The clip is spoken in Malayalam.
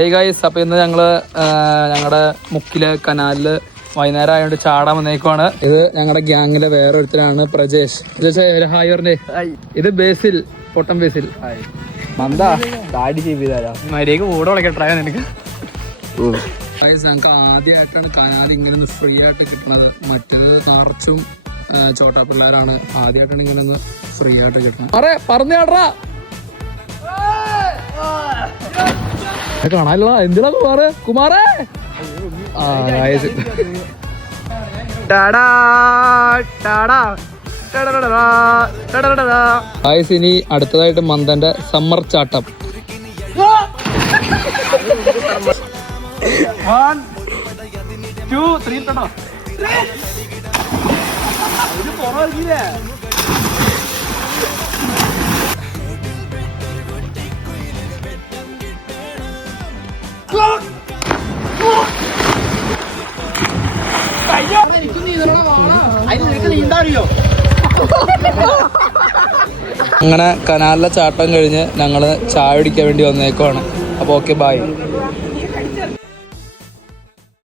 ഏയ് ഗൈസ്, അപ്പോൾ ഇന്ന് ഞങ്ങളുടെ മുക്കിലെ കനാലില് വൈകുന്നേരം ആയതുകൊണ്ട് ചാടാൻ വന്നേക്കുവാണ്. ഇത് ഞങ്ങളുടെ ഗ്യാങ്ങിലെ വേറെ ഒരുത്തരാണ് പ്രജേഷ്. ഹായ് പറഞ്ഞേ. ഇത് ബേസിൽ, പൊട്ടം ബേസിൽ. മന്ദാ താടി ചെയ്താലോ മര്യാദക്ക് കൂടെ വിളിക്കട്ടെ നിനക്ക്. ഞങ്ങൾക്ക് ആദ്യമായിട്ടാണ് കനാൽ ഇങ്ങനെ ഫ്രീ ആയിട്ട് കിട്ടുന്നത്. മറ്റേത് നിറച്ചും ചോട്ടാ പിള്ളേരാണ്. ആദ്യമായിട്ടാണ് ഇങ്ങനെ ഒന്ന് ഫ്രീ ആയിട്ട് കിട്ടണത്. പറഞ്ഞാടാ കാണാനില്ല. എന്തിനാ കുമാറേ? ഇനി അടുത്തതായിട്ട് മന്ദന്റെ സമ്മർ ചാട്ടം. 1 2 3 ട്ടോ. അങ്ങനെ കനാലിലെ ചാട്ടം കഴിഞ്ഞ് ഞങ്ങള് ചായ കുടിക്കാൻ വേണ്ടി വന്നേക്കുവാണ്. അപ്പോൾ ഓക്കെ, ബൈ.